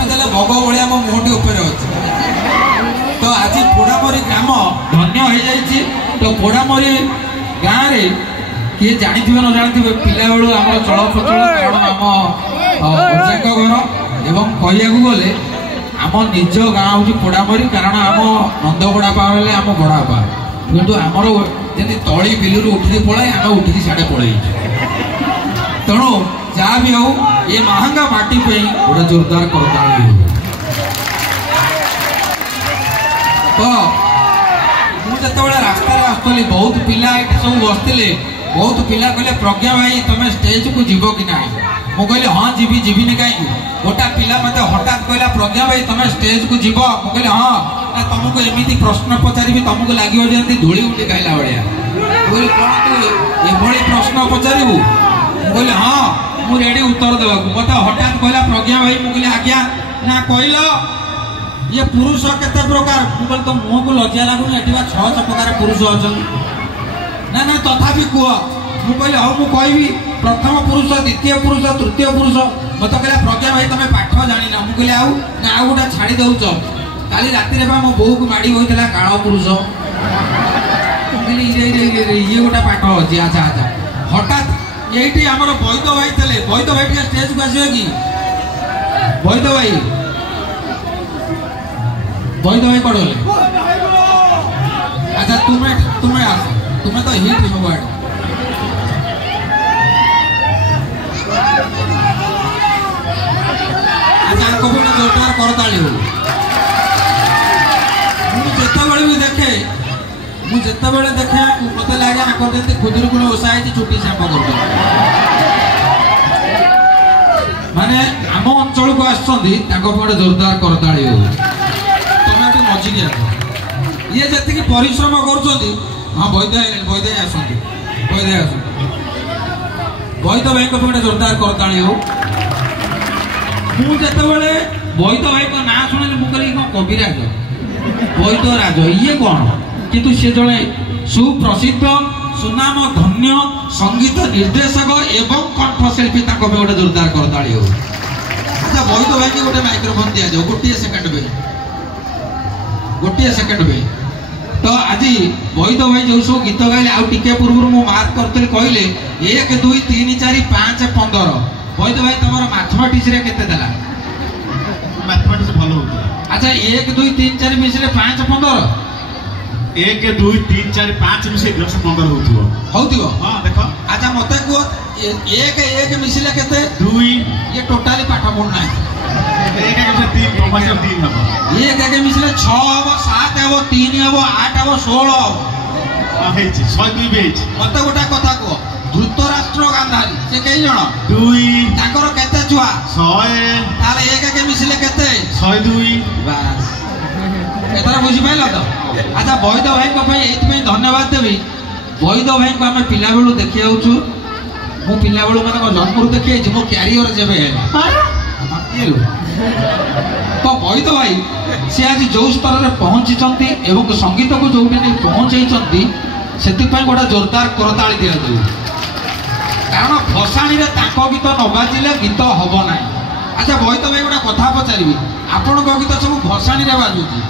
ଚାପିଦେଲେ ଭୋଗ ଭଳିଆ ମୋ ମୁହଁଟି ଉପରେ ଅଛି। ତ ଆଜି ପୋଡ଼ାମରି ଗ୍ରାମ ଧନ୍ୟ ହେଇଯାଇଛି। ତ ପୋଡ଼ାମରି ଗାଁରେ କିଏ ଜାଣିଥିବେ ନ ଜାଣିଥିବେ ପିଲାବେଳୁ ଆମର ଚଳପ୍ରଚଳ, କାରଣ ଆମ ଅଜାଙ୍କ ଘର ଏବଂ କହିବାକୁ ଗଲେ ଆମ ନିଜ ଗାଁ ହେଉଛି ପୋଡ଼ାମରି, କାରଣ ଆମ ନନ୍ଦ ବଡ଼ାପା ହେଲେ ଆମ ବଡ଼ାପା, କିନ୍ତୁ ଆମର ଯେମିତି ତଳି ବିଲରୁ ଉଠିକି ପଳାଏ ଆମେ ଉଠିକି ସିଆଡ଼େ ପଳେଇଛୁ। ତେଣୁ ଯାହା ବି ହଉ ଏ ମହାଙ୍ଗା ମାଟି ପାଇଁ ଗୋଟେ ଜୋରଦାର କରତାଳି ହଉ। ତ ମୁଁ ଯେତେବେଳେ ରାସ୍ତାରେ ଆସୁଥିଲି ବହୁତ ପିଲା ଏଠି ସବୁ ବସିଥିଲେ, ବହୁତ ପିଲା କହିଲେ ପ୍ରଜ୍ଞା ଭାଇ ତମେ ଷ୍ଟେଜକୁ ଯିବ କି ନାହିଁ? ମୁଁ କହିଲି ହଁ ଯିବି, ଯିବିନି କାହିଁକି? ଗୋଟା ପିଲା ମୋତେ ହଠାତ୍ କହିଲା ପ୍ରଜ୍ଞା ଭାଇ ତମେ ଷ୍ଟେଜକୁ ଯିବ? ମୁଁ କହିଲି ହଁ। ନା ତମକୁ ଏମିତି ପ୍ରଶ୍ନ ପଚାରିବି ତମକୁ ଲାଗିବ ଯେମିତି ଧୂଳି ଉଠି ଖାଇଲା ଭଳିଆ। ମୁଁ କହିଲି କ'ଣ ତୁ ଏଭଳି ପ୍ରଶ୍ନ ପଚାରିବୁ? ମୁଁ କହିଲି ହଁ ମୁଁ ରେଡି ଉତ୍ତର ଦେବାକୁ। ମୋତେ ହଠାତ୍ କହିଲା ପ୍ରଜ୍ଞା ଭାଇ, ମୁଁ କହିଲି ଆଜ୍ଞା। ନା କହିଲ ଇଏ ପୁରୁଷ କେତେ ପ୍ରକାର? ମୁଁ କହିଲି ତ ମୁହଁକୁ ଲଜ୍ଜା ଲାଗୁନି, ଏଠି ବା 600 ପ୍ରକାର ପୁରୁଷ ଅଛନ୍ତି। ନା ନା ତଥାପି କୁହ। ମୁଁ କହିଲି ହଉ ମୁଁ କହିବି, ପ୍ରଥମ ପୁରୁଷ, ଦ୍ୱିତୀୟ ପୁରୁଷ, ତୃତୀୟ ପୁରୁଷ। ମୋତେ କହିଲା ପ୍ରଜ୍ଞା ଭାଇ ତମେ ପାଠ ଜାଣିନ। ମୁଁ କହିଲି ଆଉ ନା ଆଉ ଗୋଟେ ଛାଡ଼ି ଦେଉଛ? କାଲି ରାତିରେ ବା ମୋ ବୋଉକୁ ମାଡ଼ି ହୋଇଥିଲା କାଳ ପୁରୁଷ। ମୁଁ କହିଲି ଇଏ ଗୋଟେ ପାଠ ଅଛି। ଆଚ୍ଛା ଆଚ୍ଛା। ହଠାତ୍ এইটি আমার বৈদ ভাই ଥିଲେ। বৈদ ভাই টিকে স্টেজକୁ ଆସିବେ କି? বৈদ ভাই, বৈদ ভাই কোড হলে? আচ্ছা তুমি তুমি আস, তুমি তো হিট সবাই। আচ্ছা কবিটা জোরদার করতালি হল। ମୁଁ ଯେତେବେଳେ ଦେଖେ ମୋତେ ଲାଗେ ଆଙ୍କର ଯେମିତି ଖୁଦୁରୁକୁଣୀ ଓଷା ହେଇଛି ଚୁଟି ସାମ୍ପ କରୁଛନ୍ତି। ମାନେ ଆମ ଅଞ୍ଚଳକୁ ଆସିଛନ୍ତି ତାଙ୍କ ପାଇଁ ଗୋଟେ ଜୋରଦାର କରତାଳି ହଉ। ତମେ ଏଠି ମଝିକି ଆସ। ଇଏ ଯେତିକି ପରିଶ୍ରମ କରୁଛନ୍ତି, ହଁ ବୈଦ ଆସନ୍ତୁ, ବୈଦ ଆସନ୍ତୁ, ବୈଦ ଭାଇଙ୍କ ପାଇଁ ଗୋଟେ ଜୋରଦାର କରତାଳି ହଉ। ମୁଁ ଯେତେବେଳେ ବୈଦ ଭାଇଙ୍କ ନାଁ ଶୁଣିଲି ମୁଁ କହିଲି କ'ଣ କବିରାଜ, ବୈଦ ରାଜ ଇଏ କ'ଣ? কিন্তু সে জনে সুপ্রসিদ্ধ সুনাম ধন্য সঙ্গীত নির্দেশক এবং কণ্ঠশিল্পী। তাকে গোটে জোরদার করতালি হো। আচ্ছা বৈদ ভাই কি গোটে মাইক্রোফোন দিয়া যাও, গোটিয়ে সেকেন্ড ভাই, গোটিয়ে সেকেন্ড ভাই। তো আজি বৈদ ভাই যে সব গীত গাইলে আউ টিকে পূর্বর মু মার্ক করতে কইলে 1 2 3 4 5 15। বৈদ ভাই তোমার ম্যাথমেটিক্স রে কেতে দেলা? ম্যাথমেটিক্স ভালো হতো। আচ্ছা 1 2 3 4 মিশিলে 5 15। 1 2 3 4 5 ମିଶେଇ 10 15 ହଉଥିବ। ହଁ ଦେଖ। ଆଚ୍ଛା ମତେ କୁହ 1 1 ମିଶିଲେ କେତେ? 2। ଇଏ ଟୋଟାଲି ପାଠ ପଢୁନାହିଁ। 1 1 3 3 ହବ। 1 1 ମିଶିଲେ 6 ହବ, 7 ହବ, 3 ହବ, 8 ହବ, 16 ହବ। ହେଇଛି 102 ବି ହେଇଛି। ମତେ ଗୋଟେ କଥା କୁହ, ଧୃତରାଷ୍ଟ୍ର ଗାନ୍ଧାରୀ ସେ କେଇ ଜଣ? 2। ତାଙ୍କର କେତେ ଛୁଆ? 100। ତାହେଲେ 1 1 ମିଶିଲେ କେତେ? 102। ବାସ୍ ଏଥର ବୁଝିପାରିଲ ତ? আচ্ছা বৈদ ভাইଙ୍କ ପାଇଁ এইଥିପାଇଁ ଧନ୍ୟବାଦ ଦେବି। ବୈଦ ଭାଇଙ୍କୁ ଆମେ ପିଲାବେଳୁ ଦେଖି ଆଉଛୁ। ମୁଁ ପିଲାବେଳୁ ମାନେ ଜନ୍ମରୁ ଦେଖି ଆଇଛି, ମୋ କ୍ୟାରିୟର ଯେବେ ହେଲା। ତ ବୈଦ ଭାଇ ସେ ଆଜି ଯୋଉ ସ୍ତରରେ ପହଞ୍ଚିଛନ୍ତି ଏବଂ ସଙ୍ଗୀତକୁ ଯୋଉଠି ନେଇ ପହଞ୍ଚେଇଛନ୍ତି, ସେଥିପାଇଁ ଗୋଟେ ଜୋରଦାର କରତାଳି ଦିଆଯାଉ। କାରଣ ଭସାଣିରେ ତାଙ୍କ ଗୀତ ନ ବାଜିଲେ ଗୀତ ହବ ନାହିଁ। ଆଚ୍ଛା ବୈଦ ଭାଇ ଗୋଟେ କଥା ପଚାରିବି, ଆପଣଙ୍କ ଗୀତ ସବୁ ଭସାଣିରେ ବାଜୁଛି।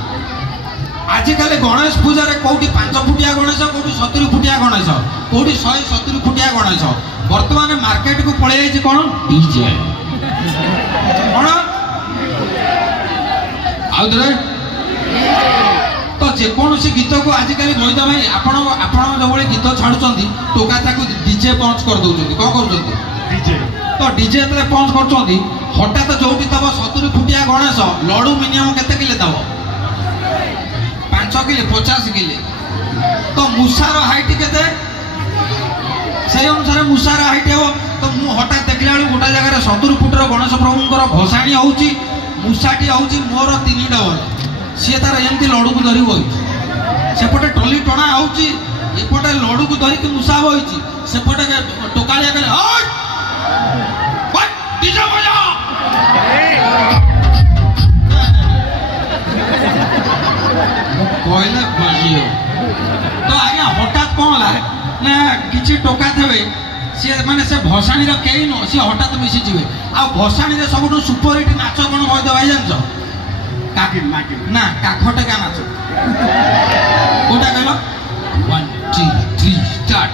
ଆଜିକାଲି ଗଣେଶ ପୂଜାରେ କୋଉଠି 5 ଫୁଟିଆ ଗଣେଶ, କୋଉଠି 70 ଫୁଟିଆ ଗଣେଶ, କୋଉଠି 170 ଫୁଟିଆ ଗଣେଶ। ବର୍ତ୍ତମାନ ମାର୍କେଟକୁ ପଳେଇ ଯାଇଛି କ'ଣ? ଡିଜେ। କ'ଣ ଆଉ ଥରେ? ତ ଯେକୌଣସି ଗୀତକୁ ଆଜିକାଲି ବୈଦ ଭାଇ ଆପଣ ଯୋଉଭଳି ଗୀତ ଛାଡୁଛନ୍ତି, ଟୋକା ତାକୁ ଡିଜେ ପଞ୍ଚ କରିଦଉଛନ୍ତି। କ'ଣ କରୁଛନ୍ତି? ଡିଜେ। ତ ଡିଜେ ଯେତେବେଳେ ପଞ୍ଚ କରୁଛନ୍ତି, ହଠାତ୍ ଯୋଉଠି ଦବ 70 ଫୁଟିଆ ଗଣେଶ, ଲଡୁ ମିନିମମ୍ କେତେ କିଲେ ଦବ? 5 କିଲେ 50 କିଲେ। ତ ମୂଷାର ହାଇଟ୍ କେତେ? ସେଇ ଅନୁସାରେ ମୂଷାର ହାଇଟ୍ ହେବ। ତ ମୁଁ ହଠାତ୍ ଦେଖିଲା ବେଳକୁ ଗୋଟେ ଜାଗାରେ 70 ଫୁଟର ଗଣେଶ ପ୍ରଭୁଙ୍କର ଭସାଣି ହେଉଛି, ମୂଷାଟି ହେଉଛି ମୋର 3 ଡବଲ। ସିଏ ତାର ଏମିତି ଲଡୁକୁ ଧରି ବହିଛି, ସେପଟେ ଟଲି ଟଣା ହେଉଛି, ଏପଟେ ଲଡୁକୁ ଧରିକି ମୂଷା ବହିଛି, ସେପଟେ ଟୋକାଳିଆ କଲେ ଡିଜେ ବଜା। କହିଲେ ବସି। ତ ଆଜ୍ଞା ହଠାତ୍ କ'ଣ ହେଲା ନା, କିଛି ଟୋକା ଥିବେ, ସେ सी माने से भसाणी कई नुह सी हठात मिशीजे आ भसाणी सब सुपर हिट नाच कौन कहीद भाई जान ना काखटेका नाच कोटा कहल 1 2 3 स्टार्ट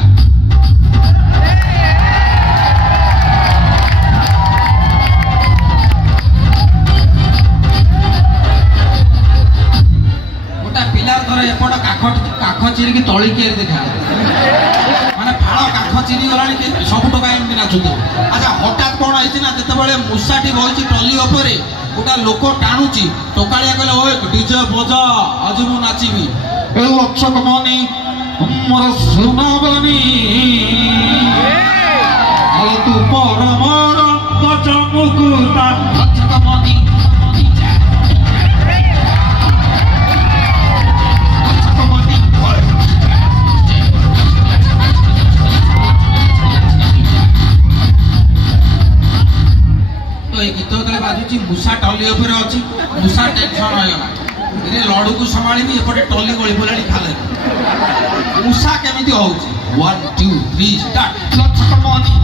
एपट काख चिरिकी तली किए देखा माने फाड़ काख चिरी गला सब टका एमती नाचुथ अच्छा हठात कौन है ना जिते मूषाटी बही टली उपर गोटा लोक टाणुची टोकालिया कहले ओ डीजे बजा आज मु नाचिबी ए लक्षक मनी मोर सुनाबनी आ तू पर मोर गज मुकुता लक्षक मनी गीत जो बाजुची मूषा टली उपर अच्छी मूषा टेंशन होगा ये लड़ू को संभाली एपटे टली गली पड़ा खाले मूषा केमी हो 1 2 3 स्टार्ट लक्षक मनी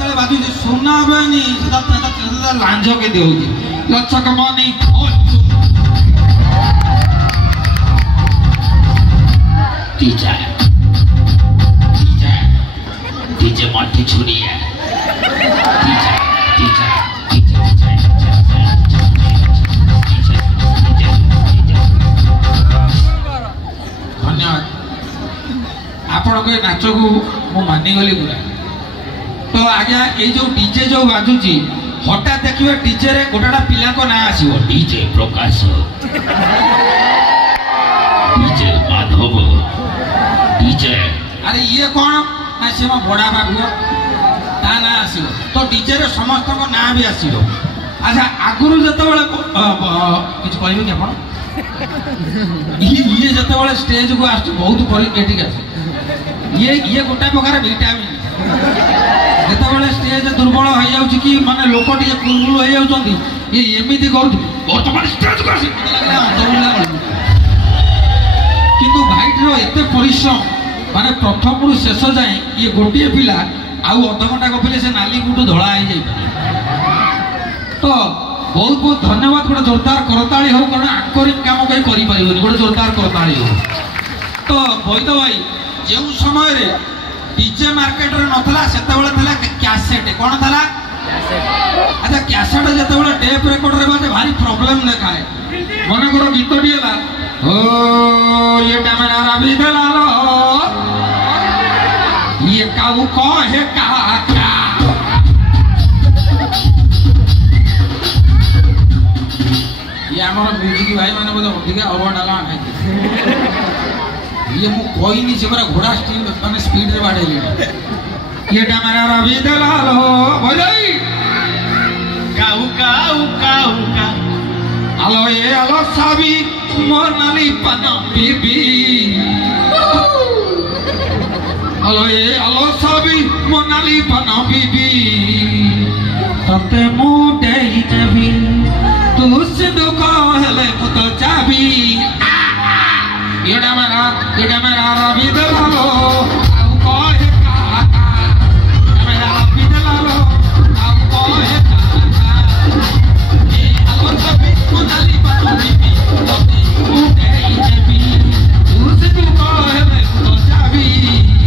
जो बाजुची सुना बेनी लांझ के दे लक्षक मनी डीजे मट्टी छुरी है धन्यवाद आपण के नाच को मु मानिगली पूरा तो आज्ञा ये जो डीजे जो बाजुची हठात देखिए डीजे रे गोटाटा पिला को ना आसीबो डीजे प्रकाश डीजे माधव डीजे अरे ये कौन ना से बड़ा बाबू ता ना आसो तो डीजे रे समस्त को ना भी आसो अच्छा आगुरु जते बेले किछ कहबे कि आपण ये जते बेले स्टेज को आस बहुत क्वालिटी आसे ये गोटा प्रकार विटामिन जते बेले स्टेज दुर्बल हो जाउची कि माने लोक टिके कुलकुल हो जाउचंती ये एमिति करू वर्तमान स्टेज को आसी किंतु भाइट रो एते परिश्रम माने प्रथम रु शेष जाए ये गोटे पिला आउ अध घंटा गपिले से नाली गुटू धड़ा हो जाए तो बहुत बहुत धन्यवाद गोटे जोरदार करताली हो कारण आंकरिंग काम कहीं करें गोटे जोरदार करताली हो तो बैद भाई जो समय रे डीजे मार्केट रे नथला सेतेबेले थला कैसेट कोन थला अच्छा कैसेट जेतेबेले टेप रेकॉर्ड रे बाजे भारी प्रॉब्लम देखाए मन करो गीत दिएला ओ ये कैमरा रवि दलालो ये काऊ कहे काका ये हमारा म्यूजिक भाई माने बोले अधिका अरवा डाला खाई ये मु कोई नहीं से मेरा घोड़ा स्टीम माने स्पीड रे बाडे ये कैमरा रवि दलालो बोले काऊ काऊ काऊ का आलो ये आलो साबी मोनाली पना बीबी आलो ये आलो साबी मोनाली पना बीबी तते मुडे ही नबी तू से दुखा हेले मुतो चाबी ये डमरा रवि दलालो